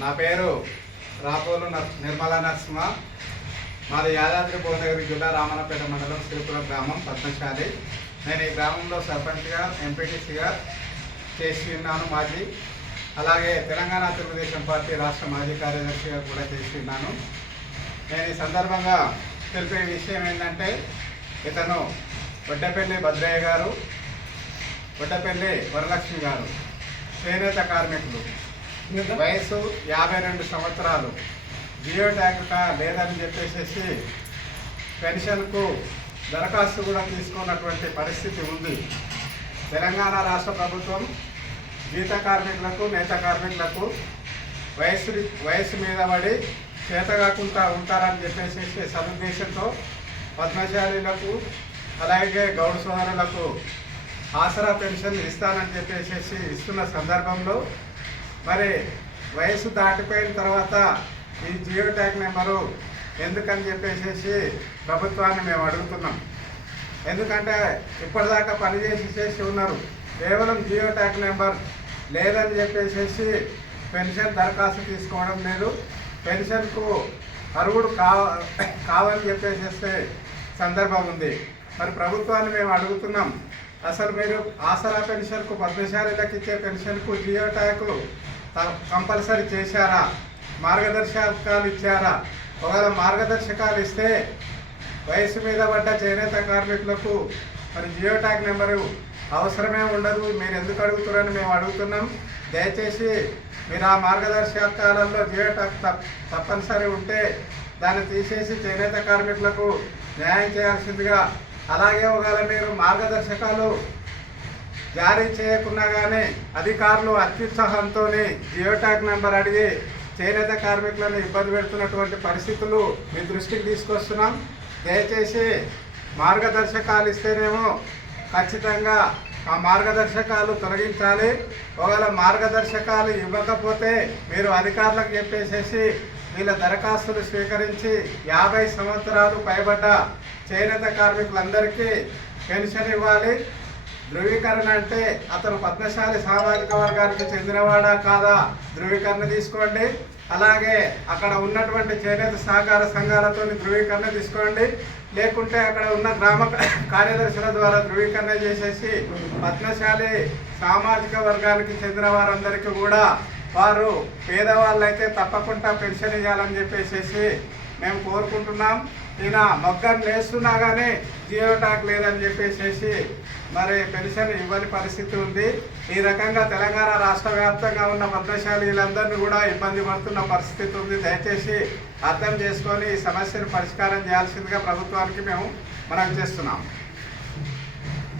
నా పేరు రాపోలు నిర్మలా నరసింహ. మాది యాదాద్రి భువనగిరి జిల్లా రామన్నపేట మండలం శ్రీపురం గ్రామం పద్మశాలి. నేను ఈ గ్రామంలో సర్పంచ్గా ఎంపీటీసీగా చేసి ఉన్నాను మాజీ. అలాగే తెలంగాణ తెలుగుదేశం పార్టీ రాష్ట్ర మాజీ కార్యదర్శిగా కూడా చేసి ఉన్నాను. నేను ఈ సందర్భంగా తెలిపే విషయం ఏంటంటే, ఇతను వడ్డపల్లి భద్రయ్య గారు, వడ్డపల్లి వరలక్ష్మి గారు చేనేత కార్మికులు, వయసు 52 సంవత్సరాలు. జియో ట్యాగ్ లేదని చెప్పేసి పెన్షన్కు దరఖాస్తు కూడా తీసుకున్నటువంటి పరిస్థితి ఉంది. తెలంగాణ రాష్ట్ర ప్రభుత్వం గీత కార్మికులకు, నేత కార్మికులకు వయసు మీద పడి చేతగాకుండా ఉంటారని చెప్పేసి సదుద్దేశంతో పద్మశాలీలకు అలాగే గౌడ సోదరులకు ఆసరా పెన్షన్ ఇస్తానని చెప్పేసి ఇస్తున్న సందర్భంలో మరి వయసు దాటిపోయిన తర్వాత ఈ జియో ట్యాగ్ నెంబరు ఎందుకని చెప్పేసి ప్రభుత్వాన్ని మేము అడుగుతున్నాం. ఎందుకంటే ఇప్పటిదాకా పనిచేసి ఉన్నారు, కేవలం జియో ట్యాగ్ నెంబర్ లేదని చెప్పేసి పెన్షన్ దరఖాస్తు తీసుకోవడం లేదు. పెన్షన్కు అర్హుడు కావని చెప్పేసి సందర్భం ఉంది. మరి ప్రభుత్వాన్ని మేము అడుగుతున్నాం, అసలు మీరు ఆసరా పెన్షన్కు, పద్మశాలీలకు ఇచ్చే పెన్షన్కు జియో ట్యాగ్ కంపల్సరీ చేశారా? మార్గదర్శకాలు ఇచ్చారా? ఒకవేళ మార్గదర్శకాలు ఇస్తే వయసు మీద పడ్డ చేనేత కార్మికులకు మరి జియో ట్యాగ్ నెంబరు అవసరమే ఉండదు. మీరు ఎందుకు అడుగుతున్నారని మేము అడుగుతున్నాం. దయచేసి మీరు ఆ మార్గదర్శకాలలో జియో ట్యాగ్ తప్పనిసరి ఉంటే దాన్ని తీసేసి చేనేత కార్మికులకు న్యాయం చేయాల్సిందిగా, అలాగే ఒకవేళ మీరు మార్గదర్శకాలు జారీ చేయకున్నా కానీ అధికారులు అత్యుత్సాహంతో జియో ట్యాగ్ నెంబర్ అడిగి చేనేత కార్మికులను ఇబ్బంది పెడుతున్నటువంటి పరిస్థితులు మీ దృష్టికి తీసుకొస్తున్నాం. దయచేసి మార్గదర్శకాలు ఇస్తేనేమో ఖచ్చితంగా ఆ మార్గదర్శకాలు తొలగించాలి. ఒకవేళ మార్గదర్శకాలు ఇవ్వకపోతే మీరు అధికారులకు చెప్పేసేసి వీళ్ళ దరఖాస్తులు స్వీకరించి 50 సంవత్సరాలు పైబడ్డ చేనేత కార్మికులందరికీ పెన్షన్ ఇవ్వాలి. ధృవీకరణ అంటే అతను పద్మశాలి సామాజిక వర్గానికి చెందినవాడా కాదా ధృవీకరణ తీసుకోండి. అలాగే అక్కడ ఉన్నటువంటి చేనేత సహకార సంఘాలతో ధృవీకరణ తీసుకోండి. లేకుంటే అక్కడ ఉన్న గ్రామ కార్యదర్శుల ద్వారా ధృవీకరణ చేసేసి పద్మశాలి సామాజిక వర్గానికి చెందిన వారందరికీ కూడా వారు పేదవాళ్ళైతే తప్పకుండా పెన్షన్ ఇవ్వాలని చెప్పేసి మేము కోరుకుంటున్నాం. ఈయన మొగ్గం వేస్తున్నా కానీ జియో ట్యాగ్ లేదని చెప్పేసి మరి పెన్షన్ ఇవ్వని పరిస్థితి ఉంది. ఈ రకంగా తెలంగాణ రాష్ట్ర వ్యాప్తంగా ఉన్న పద్మశాలీలందరినీ కూడా ఇబ్బంది పడుతున్న పరిస్థితి ఉంది. దయచేసి అర్థం చేసుకొని ఈ సమస్యను పరిష్కారం చేయాల్సిందిగా ప్రభుత్వానికి మేము మనం చేస్తున్నాం.